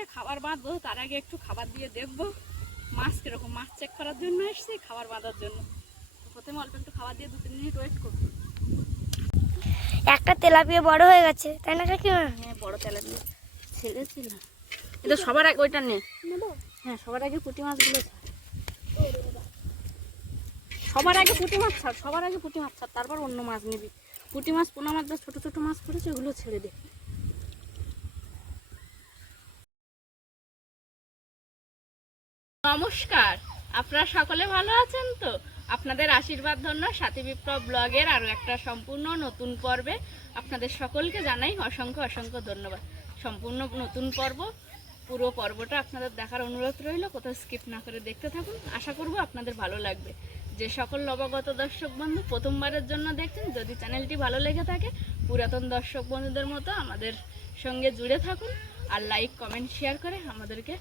করে খাবার বাঁধবো, তার আগে একটু খাবার দিয়ে দেখবো মাছ কিরকম। মাছ চেক করার জন্য এসছি, খাবার বাঁধার জন্য। প্রথমে অল্প একটু খাবার দিয়ে 2-3 মিনিট ওয়েট করবো। একটা তেলাপিয়া বড় হয়ে গেছে, তাই না কাকিমা? হ্যাঁ, বড় তেলাপিয়া ছেড়েছিল। এটা সবার আগে ওইটা নে। হ্যাঁ, সবার আগে পুঁটি মাছগুলো ছাড়। সবার আগে পুঁটি মাছ ছাড়, সবার আগে পুঁটি মাছ ছাড়, তারপর অন্য মাছ নিবি। পুঁটি মাছ, পোনা মাছ, যা ছোটো ছোটো মাছ পড়েছে ওগুলো ছেড়ে দে। নমস্কার, আপনারা সকলে ভালো আছেন তো? আপনাদের আশীর্বাদ ধন্য সাথী বিপ্লব ব্লগের আরও একটা সম্পূর্ণ নতুন পর্বে আপনাদের সকলকে জানাই অসংখ্য অসংখ্য ধন্যবাদ। সম্পূর্ণ নতুন পর্ব, পুরো পর্বটা আপনাদের দেখার অনুরোধ রইল, কোথাও স্কিপ না করে দেখতে থাকুন। আশা করব আপনাদের ভালো লাগবে। যে সকল নবাগত দর্শক বন্ধু প্রথমবারের জন্য দেখছেন, যদি চ্যানেলটি ভালো লেগে থাকে পুরাতন দর্শক বন্ধুদের মতো আমাদের সঙ্গে জুড়ে থাকুন, আর লাইক কমেন্ট শেয়ার করে আমাদেরকে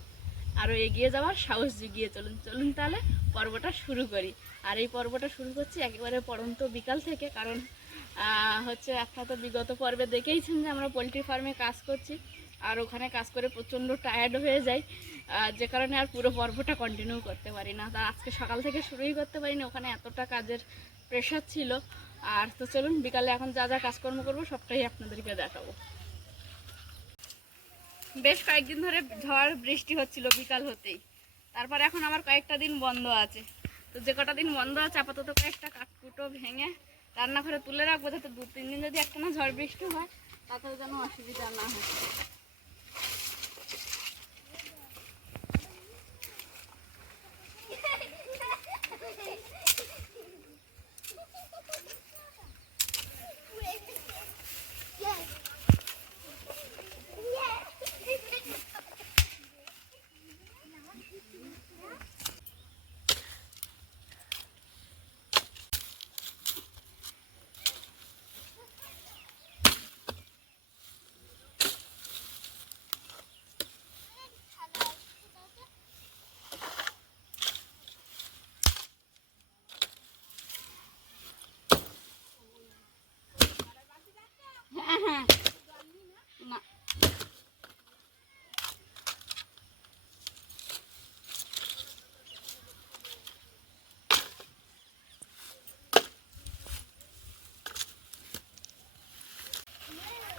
আরও এগিয়ে যাওয়ার সাহস জুগিয়ে চলুন তাহলে পর্বটা শুরু করি। আর এই পর্বটা শুরু করছি একেবারে পড়ন্ত বিকাল থেকে, কারণ হচ্ছে একটা তো বিগত পর্বে দেখেইছেন যে আমরা পোলট্রি ফার্মে কাজ করছি, আর ওখানে কাজ করে প্রচণ্ড টায়ার্ড হয়ে যাই, যে কারণে আর পুরো পর্বটা কন্টিনিউ করতে পারি না। তা আজকে সকাল থেকে শুরুই করতে পারিনি, ওখানে এতটা কাজের প্রেশার ছিল। আর তো চলুন বিকালে এখন যা যা কাজকর্ম করবো সবটাই আপনাদেরকে দেখাবো। বেশ কয়েকদিন ধরে ঝড় বৃষ্টি হচ্ছিল বিকাল হতেই, তারপর এখন আবার কয়েকটা দিন বন্ধ আছে। তো যে কটা দিন বন্ধ আছে আপাতত কয়েকটা কাঠকুটো ভেঙে রান্নাঘরে তুলে রাখবো, যাতে 2-3 দিন যদি একটা না ঝড় বৃষ্টি হয় তাতেও যেন অসুবিধা না হয়।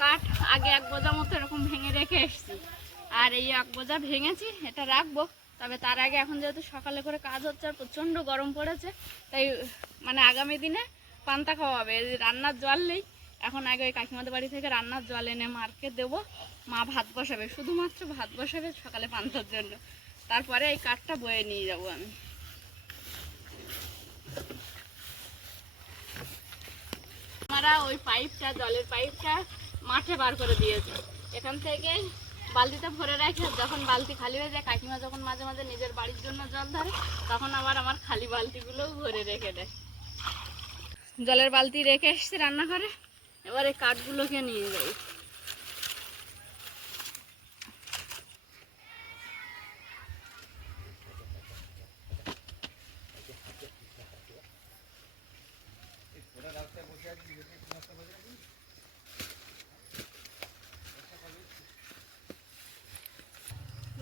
কাঠ আগে 1 বোঝা মতো এরকম ভেঙে রেখে এসছি, আর এই 1 বোঝা ভেঙেছি, এটা রাখবো। তবে তার আগে এখন যেহেতু সকালে করে কাজ হচ্ছে আর প্রচণ্ড গরম পড়েছে, তাই মানে আগামী দিনে পান্তা খাওয়া হবে। রান্নার জল নেই, এখন আগে ওই কাকিমাদের বাড়ি থেকে রান্নার জল এনে মারকে দেবো। মা ভাত বসাবে, শুধুমাত্র ভাত বসাবে সকালে পান্তার জন্য, তারপরে এই কাঠটা বয়ে নিয়ে যাবো আমি। আমরা ওই পাইপটা, জলের পাইপটা মাঠে বার করে দিয়েছে। এখান থেকে বালতিতে ভরে রাখি, যখন বালতি খালি হয়ে যায় কাকিমা যখন মাঝে মাঝে নিজের বাড়ির জন্য জল ধরে, তখন আবার আমার খালি বালতিগুলোও ভরে রেখে দেয়। জলের বালতি রেখে এসছি রান্নাঘরে, এবার এই কাঠগুলোকে নিয়ে যাই।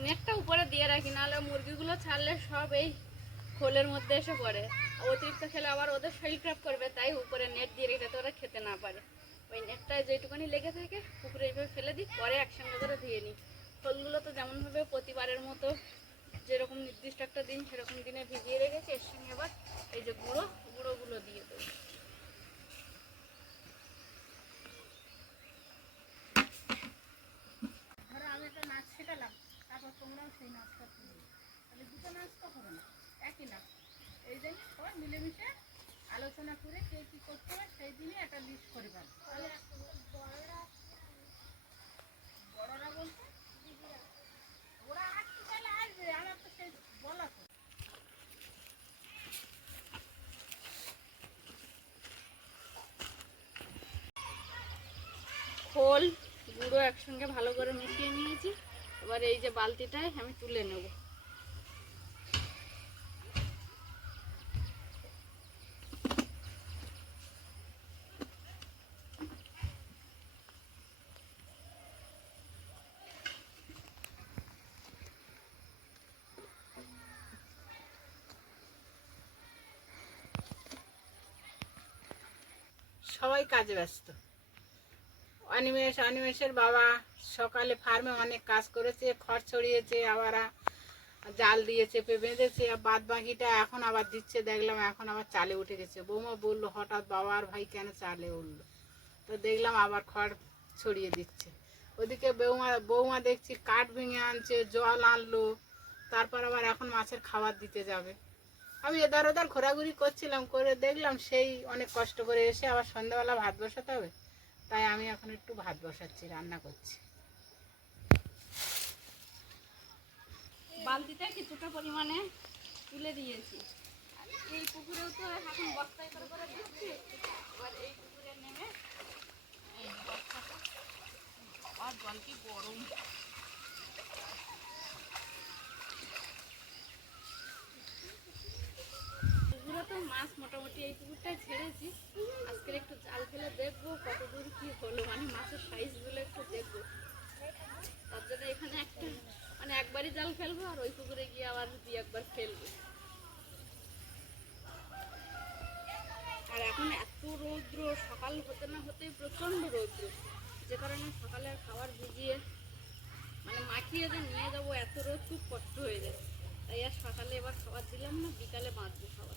নেটটা উপরে দিয়ে রাখি, নাহলে মুরগিগুলো ছাড়লে সব এই খোলের মধ্যে এসে পড়ে, অতিরিক্ত খেলে আবার ওদের শরীর খারাপ করবে, তাই উপরে নেট দিয়ে রেখে যাতে ওরা খেতে না পারে। ওই নেটটায় যেটুকুনি লেগে থাকে পুকুরে এইভাবে ফেলে দিই, পরে একসঙ্গে করে ধুয়ে নিই। খোলগুলো তো যেমনভাবে প্রতিবারের মতো যেরকম নির্দিষ্ট একটা দিন সেরকম দিনে ভিজিয়ে রেখেছি, এর সঙ্গে আবার এই যে গুঁড়োগুলো দিয়ে দেবো। আমি একটা নাচ শেখালাম, তারপর তোমরাও সেই নাচটা করবে, তাহলে দুটো নাচ তো হবে না, একই নাচ। এই জন্য সবাই মিলেমিশে আলোচনা করে কে কী করতে হবে সেই দিনে একটা লিস্ট করে পাবে। বড়রা বলতে ওরা আসতে চাইলে আসবে, আমার তো সেই বলা তো। খোল গুঁড়ো একসঙ্গে ভালো করে মিশিয়ে নিয়েছি, এবার এই যে বালতিটায় আমি তুলে নেব। সবাই কাজে ব্যস্ত। অনিমেষের বাবা সকালে ফার্মে অনেক কাজ করেছে, খড় ছড়িয়েছে, আবার জাল দিয়ে চেপে বেঁধেছে, আর বাদ বাকিটা এখন আবার দিচ্ছে, দেখলাম এখন আবার চালে উঠে গেছে। বৌমা বললো হঠাৎ বাবা আর ভাই কেন চালে উঠলো, তো দেখলাম আবার খড় ছড়িয়ে দিচ্ছে। ওদিকে বৌমা দেখছি কাঠ ভেঙে আনছে, জল আনলো, তারপর আবার এখন মাছের খাবার দিতে যাবে। আমি এধার ওধার ঘোরাঘুরি করছিলাম, করে দেখলাম সেই অনেক কষ্ট করে এসে আবার সন্ধ্যাবেলা ভাত বসাতে হবে, তাই আমি এখন একটু ভাত বসাচ্ছি, রান্না করছি। বালতিতে কিছুটা পরিমাণে তুলে দিয়েছি। আর এই পুকুরেও তো এখন বস্তায় করে করে দিচ্ছি। এবার এই পুকুরে নেমে এই বস্তাটা, আর জল কি গরম। পুকুরে তো মাছ মোটামুটি এই পুকুরটায় ছেড়েছি। আজকের একটু জাল ফেলে দেখবো কতদূর কি হলো, মানে মাছের সাইজগুলো একটু দেখবো। তার জন্য এখানে একটা মানে একবারই জাল ফেলবো, আর ওই পুকুরে গিয়ে আবার দুই একবার ফেলবো। আর এখন এত রৌদ্র, সকাল হতে না হতেই প্রচণ্ড রৌদ্র, যে কারণে সকালে আর খাবার ভিজিয়ে মানে মাখিয়ে যে নিয়ে যাবো, এত রোদ খুব কষ্ট হয়ে যায়। তাই আর সকালে এবার খাবার দিলাম না, বিকালে বাঁধবো খাবার।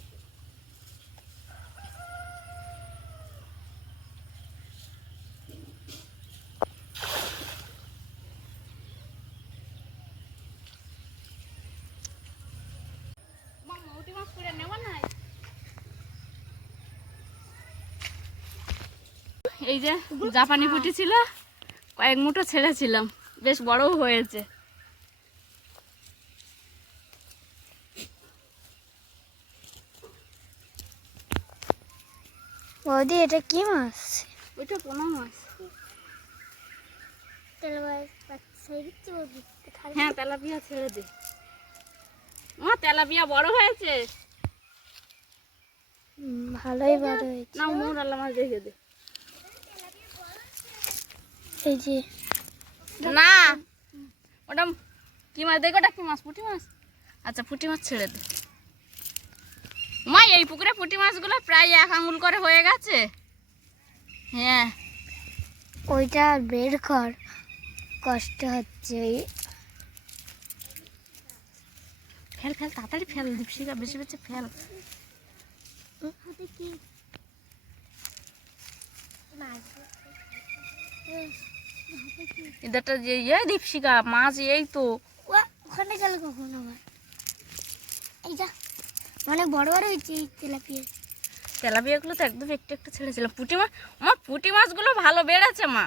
মৌটি মাছ করে নেওয়া নাই। এই যে জাপানি পুঁটি ছিল, কয়েক মুঠো ছেড়েছিলাম, বেশ বড়ও হয়েছে। বৌদি এটা কি মাছ? ওইটা পোনা মাছ। হ্যাঁ, তেলাপিয়া ছেড়ে দে। তেলাপিয়া বড় হয়েছে, ভালোই বড় হয়েছে। না মৌরালা মাছ দেখে দে। এই যে না ওটা কি মাছ দেখো, ওটা কি মাছ? পুঁটি মাছ। আচ্ছা পুঁটি মাছ ছেড়ে দে। মা এই পুকুরে পুঁটি মাছগুলো প্রায় 1 আঙুল করে হয়ে গেছে। হ্যাঁ, ওইটা বের কর, কষ্ট হচ্ছে। ফেল ফেল তাড়াতাড়ি ফেল, দীপশিকা বেশি বেশি ফেল। এদারটা যে দীপশিকা মাছ, এই তো ওখানে গেল কখন আবার? এই যা অনেক বড় বড় হয়েছে এই তেলাপিয়া। তেলাপিয়াগুলো তো একদম একটু একটু ছেড়েছিলাম। পুঁটি মাছ, আমার পুঁটি মাছগুলো ভালো বেড়েছে মা।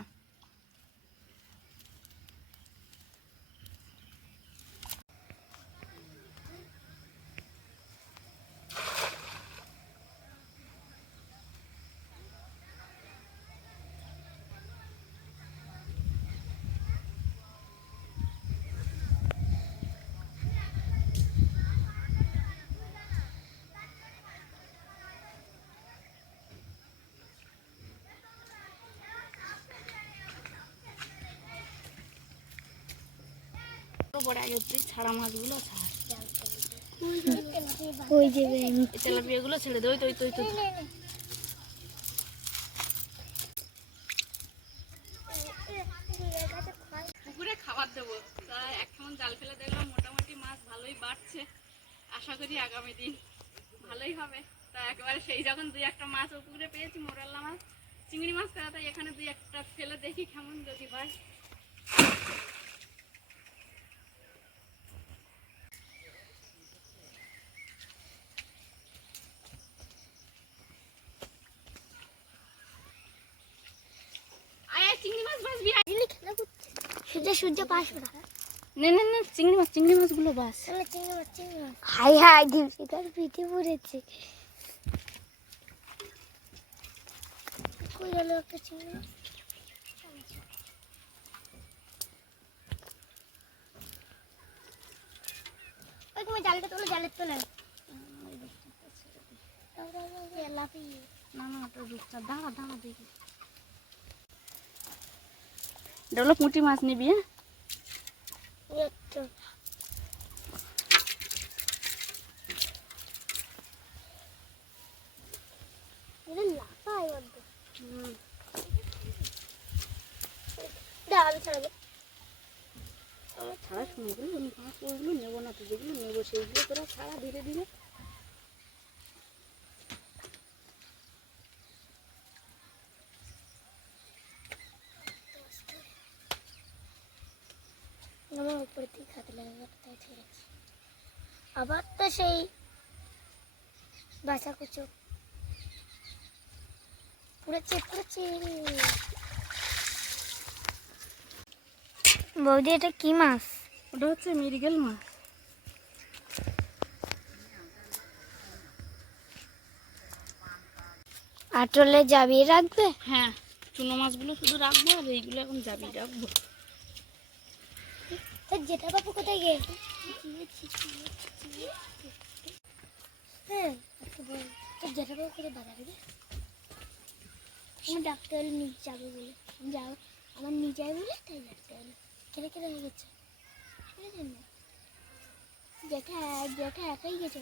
বড় আগে ছাড়া মাছগুলো ছাড়, ওই যে তেলাপিয়াগুলো ছেড়ে দে। ওই তো ওই তো ওই তো পুকুরে খাবার দেবো, তা এখন জাল ফেলে দেখলাম মোটামুটি মাছ ভালোই বাড়ছে। আশা করি আগামী দিন ভালোই হবে। তা একেবারে সেই যখন 2-1টা মাছ ও পুকুরে পেয়েছি, মোরাল্লা মাছ, চিংড়ি মাছ, তাই এখানে 2-1টা ফেলে দেখি কেমন যদি হয়। চিংড়ি মাছ বাস সূর্য পাশ না। নে নে নে, চিংড়ি মাছগুলো বাস। হাই হাই দীপশিকার পিঠে পড়েছে। কই গেল একটা চিংড়ি? ওই তুমি জালটা তোলো, জালের তোলে না না, ওটা রূপটা দাঁড়া দাঁড়া দেখি। এটা হলো পুঁটি মাছ, নিবি? হ্যাঁ, ছেড়ে দিবে। আমার উপরে থেকে খাতে লাগে তাই ছেড়েছি। আবার তো সেই বাসা কুচো পুড়েছে। বৌদি এটা কি মাছ? ওটা হচ্ছে মৃগেল মাছ। আটলে জাবিয়ে রাখবে? হ্যাঁ, চুনো মাছগুলো শুধু রাখবো আর এইগুলো এখন যাবি রাখবো। তোর জেঠা বাবু কোথায় গেছে? হ্যাঁ তোর জেঠা বাবু কোথায় বাধা দেবে? আমি ডাক্তার নিয়ে যাবো বলে আমার নিয়ে যাবে বলে তাই ডাক্তার কেটে কেটে হয়ে গেছে। জেঠা একাই গেছে।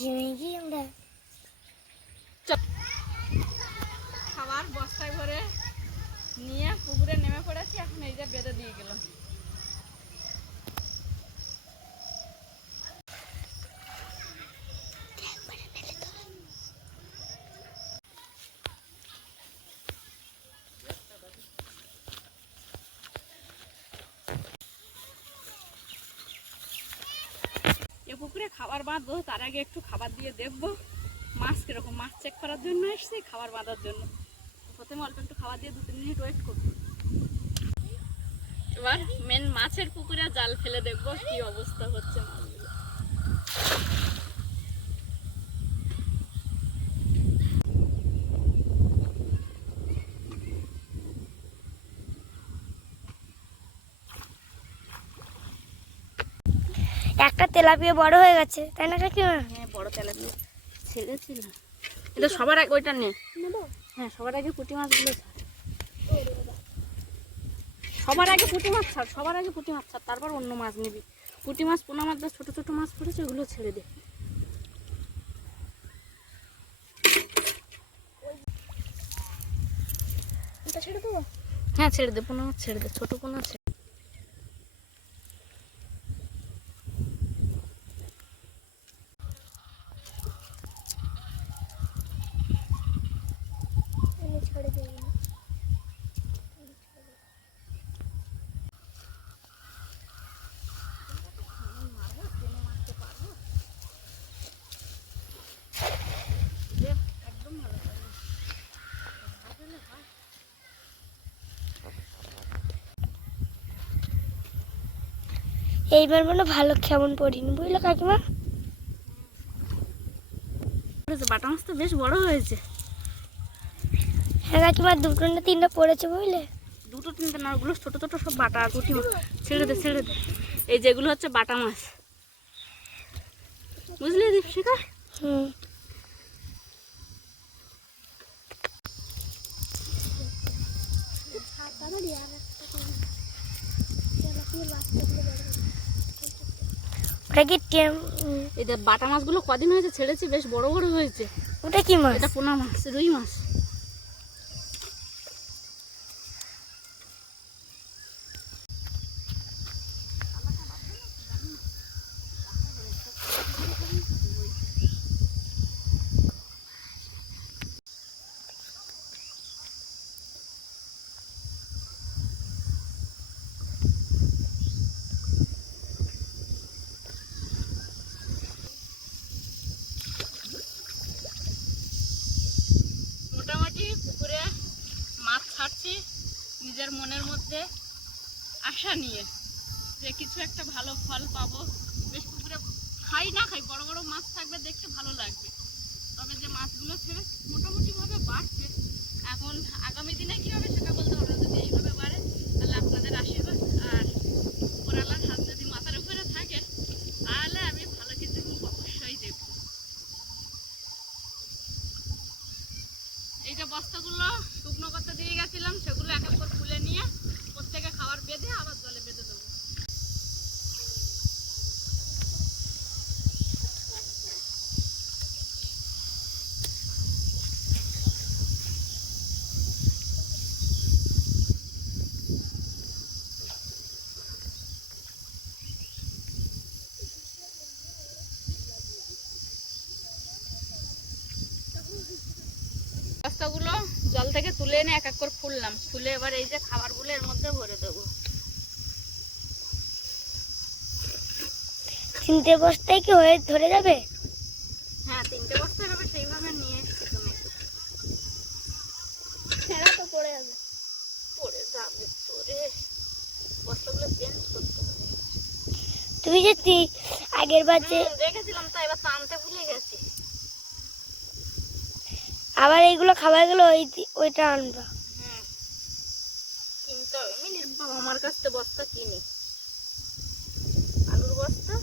হেমে গিয়ে আমরা খাবার বস্তায় ভরে নিয়ে পুকুরে নেমে পড়েছি। এখন এই যে বেঁধে দিয়ে গেলাম। এ পুকুরে খাবার বাঁধবো, তার আগে একটু খাবার দিয়ে দেখবো মাছ কিরকম। মাছ চেক করার জন্য এসছি, খাবার বাঁধার জন্য। প্রথমে অল্প একটু খাবার দিয়ে 2-3 মিনিট ওয়েট করবো। এবার মেন মাছের পুকুরে জাল ফেলে দেখবো কি অবস্থা হচ্ছে মাছগুলো। একটা তেলাপিয়া বড় হয়ে গেছে তাই না কাকিমা? হ্যাঁ, বড় তেলাপিয়া ছেড়েছিল। এটা সবার আগে ওইটা নে। হ্যাঁ, সবার আগে পুঁটি মাছগুলো ছাড়। সবার আগে পুঁটি মাছ ছাড়, সবার আগে পুঁটি মাছ ছাড়, তারপর অন্য মাছ নিবি। পুঁটি মাছ, পোনা মাছ, যা ছোট ছোট মাছ পড়েছে ওগুলো ছেড়ে দে। ছেড়ে দেবো? হ্যাঁ, ছেড়ে দে, পোনা মাছ ছেড়ে দে, ছোট পোনা ছেড়ে। ছেড়ে দেবো। এইবার মনে ভালো কেমন পড়িনি বুঝলো কাকিমা? বাটা মাছ তো বেশ বড় হয়েছে। হ্যাঁ কাকিমা 2টো না 3টা পড়েছে বুঝলে? 2-3টে না, ওগুলো ছোট ছোট সব বাটা আর পুঁটি মাছ। ছেড়ে দে, ছেড়ে দে। এই যেগুলো হচ্ছে বাটা মাছ, বুঝলি দীপশিখা? হুম। ওটা কি এই যে বাটা মাছগুলো কদিন হয়েছে ছেড়েছি, বেশ বড় বড় হয়েছে। ওটা কি মাছ? এটা পোনা মাছ, রুই মাছ। মোটামুটি পুকুরে মাছ ছাড়ছি নিজের মনের মধ্যে আশা নিয়ে যে কিছু একটা ভালো ফল পাবো। বেশ পুকুরে খাই না খাই বড় বড় মাছ থাকবে, দেখতে ভালো লাগবে। তবে যে মাছগুলো ছেড়ে মোটামুটিভাবে বাড়ছে। এখন আগামী দিনে কী হবে সেটা বলতে পারবো না। যদি এইভাবে বাড়ে তাহলে আপনাদের আশীর্বাদ আর ওপরওয়ালার হাত যদি মাথার উপরে থাকে তাহলে আমি ভালো কিছু অবশ্যই দেখব। এই যে বস্তাগুলো শুকনো করতে দিয়ে গেছিলাম, সেগুলো এক এক করে তুলে নিয়ে প্রত্যেকে খাবার বেঁধে আবার জলে বেঁধে দেবো। থেকে তুলে এনে এক এক করে খুললাম, খুলে এবার এই যে খাবারগুলো এর মধ্যে ভরে দেবো। 3টে বস্তায় কি হয়ে ধরে যাবে? হ্যাঁ 3টে বস্তা হবে, সেইভাবে নিয়ে এসছি। তুমি ছেঁড়া তো পড়ে যাবে, পড়ে যাবে তোরে, বস্তাগুলো চেঞ্জ করতে হবে। তুমি যে আগের বার যে রেখেছিলাম তো, এবার তো আনতে ভুলে গেছি। আবার এইগুলো খাবারগুলো ওইটা আনবা। কিনতে হবে, মিলির বাবা আমার কাছ থেকে বস্তা কিনি, আলুর বস্তা।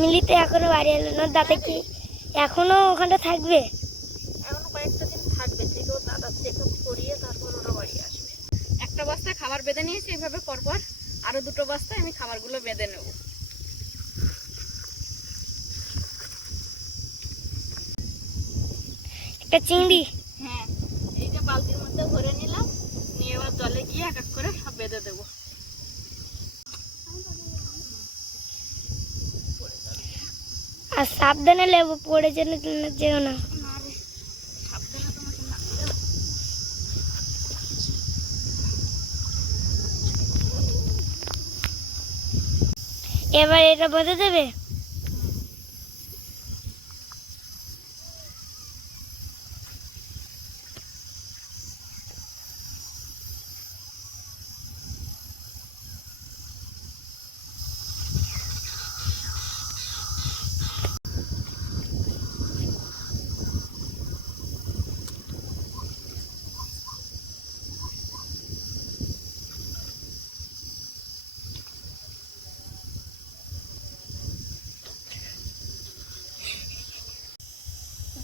মিলিতে এখনো বাড়ি এলো না, দাদা কি এখনো ওখানটা থাকবে? এখনো কয়েকটা দিন থাকবে, থেকেও দাদা চেক আপ করিয়ে তারপর ওরা বাড়ি আসবে। একটা বস্তায় খাবার বেঁধে নিয়েছি এইভাবে, পরপর আরো 2টো বস্তায় আমি খাবারগুলো বেঁধে নেব। একটা চিংড়ি, হ্যাঁ এই যে বালতির মধ্যে ভরে নিলাম, নিয়ে এবার জলে গিয়ে এক এক করে সব বেঁধে দেবো। আর সাবধানে লেবু পড়ে যেও না। সাবধানে তোমাকে নামতে হবে। এবার এটা বেঁধে দেবে।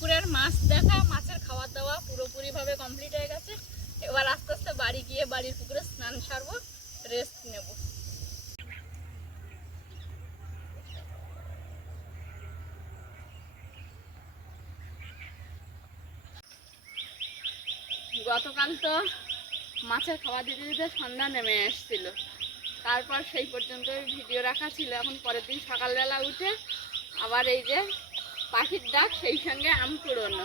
পুকুরের মাছ দেখা, মাছের খাওয়া দাওয়া পুরোপুরি ভাবে কমপ্লিট হয়ে গেছে। এবার আস্তে আস্তে বাড়ি গিয়ে বাড়ির পুকুরে স্নান সারবো, রেস্ট নেব। গতকাল তো মাছের খাওয়া দিতে দিতে সন্ধ্যা নেমে এসেছিল, তারপর সেই পর্যন্ত ভিডিও রাখা ছিল। এখন পরের দিন সকালবেলা উঠে আবার এই যে পাখির ডাক, সেই সঙ্গে আম কুড়োনো।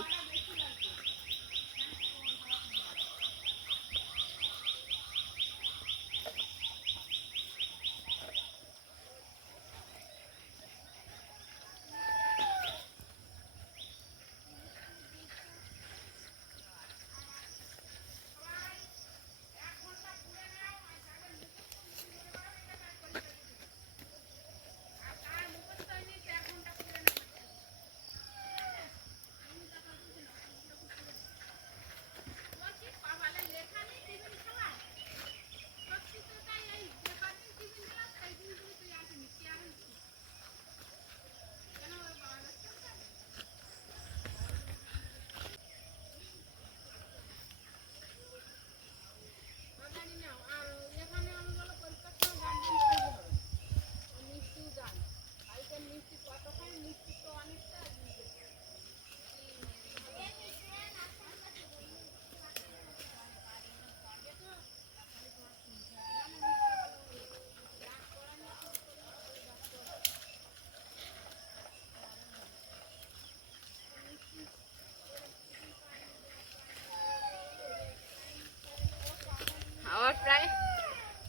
আবার প্রায়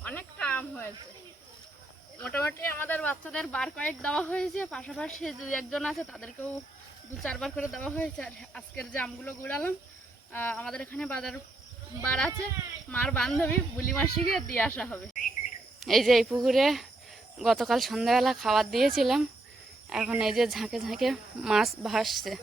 অনেকটা আম হয়েছে। মোটামুটি আমাদের বাচ্চাদের বার কয়েক দেওয়া হয়েছে, পাশাপাশি 2-1জন আছে তাদেরকেও 2-4 বার করে দেওয়া হয়েছে। আর আজকের যে আমগুলো গুড়ালাম, আমাদের এখানে বার আছে, মার বান্ধবী বুলি মাসিকে দিয়ে আসা হবে। এই যে এই পুকুরে গতকাল সন্ধ্যাবেলা খাবার দিয়েছিলাম, এখন এই যে ঝাঁকে ঝাঁকে মাছ ভাসছে।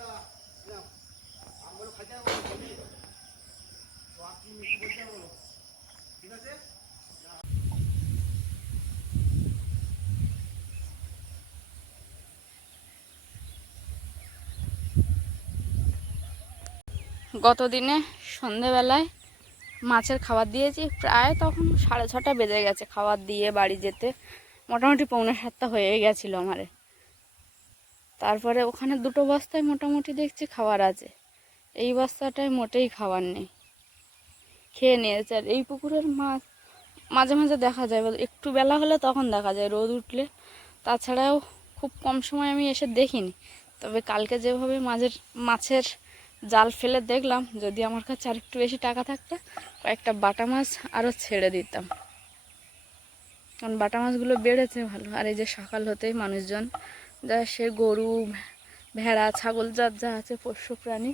গতদিনে সন্ধেবেলায় মাছের খাবার দিয়েছি, প্রায় তখন 6:30 বেজে গেছে খাবার দিয়ে বাড়ি যেতে। মোটামুটি 6:45 হয়ে গেছিলো আমারে। তারপরে ওখানে 2টো বস্তায় মোটামুটি দেখছি খাবার আছে, এই বস্তাটায় মোটেই খাবার নেই, খেয়ে নিয়েছে। আর এই পুকুরের মাছ মাঝে মাঝে দেখা যায়, একটু বেলা হলে তখন দেখা যায়, রোদ উঠলে। তাছাড়াও খুব কম সময় আমি এসে দেখিনি। তবে কালকে যেভাবে মাছের জাল ফেলে দেখলাম যদি আমার কাছে আর একটু বেশি টাকা থাকতো কয়েকটা বাটা মাছ আরও ছেড়ে দিতাম, কারণ বাটা মাছগুলো বেড়েছে ভালো। আর এই যে সকাল হতেই মানুষজন যা সে গরু ভেড়া ছাগল যার যা আছে পোষ্য প্রাণী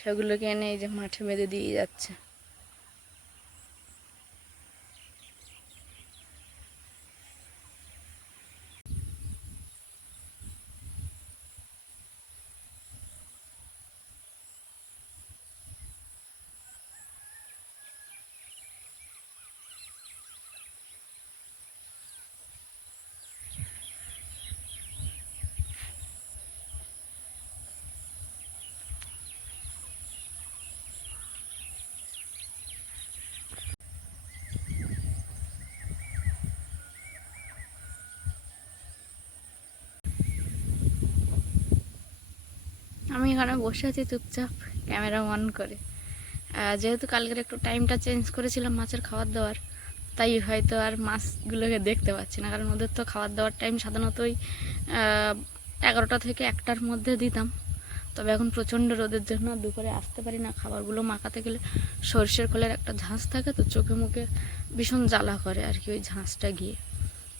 সেগুলোকে এনে এই যে মাঠে বেঁধে দিয়ে যাচ্ছে। আমি এখানে বসে আছি চুপচাপ ক্যামেরা অন করে। যেহেতু কালকের একটু টাইমটা চেঞ্জ করেছিলাম মাছের খাবার দাবার, তাই হয়তো আর মাছগুলোকে দেখতে পাচ্ছি না, কারণ ওদের তো খাবার দাবার টাইম সাধারণতই 11টা থেকে 1টার মধ্যে দিতাম। তবে এখন প্রচণ্ড রোদের জন্য দুপুরে আসতে পারি না, খাবারগুলো মাখাতে গেলে সর্ষের খোলের একটা ঝাঁস থাকে তো চোখে মুখে ভীষণ জ্বালা করে আর কি ওই ঝাঁসটা গিয়ে।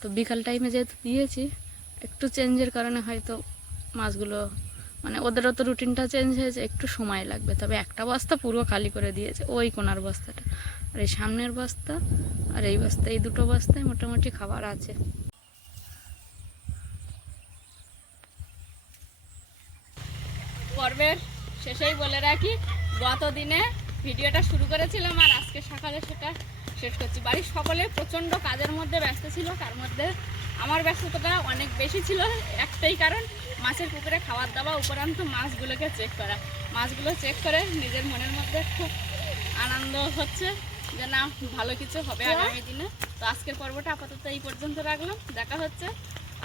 তো বিকাল টাইমে যেহেতু দিয়েছি একটু চেঞ্জের কারণে হয়তো মাছগুলো মানে ওদেরও তো রুটিনটা চেঞ্জ হয়েছে, একটু সময় লাগবে। তবে একটা বস্তা পুরো খালি করে দিয়েছে, ওই কোনার বস্তাটা আর এই সামনের বস্তা আর এই বস্তা, এই দুটো বস্তায় মোটামুটি খাবার আছে। পর্বের শেষেই বলে রাখি, গত দিনে ভিডিওটা শুরু করেছিলাম আর আজকে সকালে সেটা শেষ করছি। বাড়ির সকলে প্রচণ্ড কাজের মধ্যে ব্যস্ত ছিল, তার মধ্যে আমার ব্যস্ততাটা অনেক বেশি ছিল। একটাই কারণ, মাছের পুকুরে খাবার দাবার উপরান্ত মাছগুলোকে চেক করা। মাছগুলো চেক করে নিজের মনের মধ্যে খুব আনন্দ হচ্ছে যে না ভালো কিছু হবে আগামী দিনে। তো আজকের পর্বটা আপাতত এই পর্যন্ত রাখলাম, দেখা হচ্ছে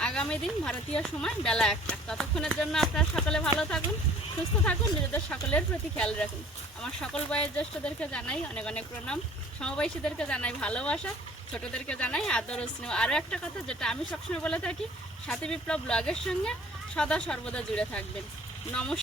আগামী দিন ভারতীয় সময় বেলা 1টা। ততক্ষণের জন্য আপনারা সকলে ভালো থাকুন, সুস্থ থাকুন, নিজেদের সকলের প্রতি খেয়াল রাখুন। আমার সকল বয়োজ্যেষ্ঠদেরকে জানাই অনেক অনেক প্রণাম, সমবয়সীদেরকে জানাই ভালোবাসা, ছোটদেরকে জানাই আদর ও স্নেহ। আরও একটা কথা যেটা আমি সবসময় বলে থাকি, সাথী বিপ্লব ব্লগের সঙ্গে সদা সর্বদা জুড়ে থাকবেন। নমস্কার।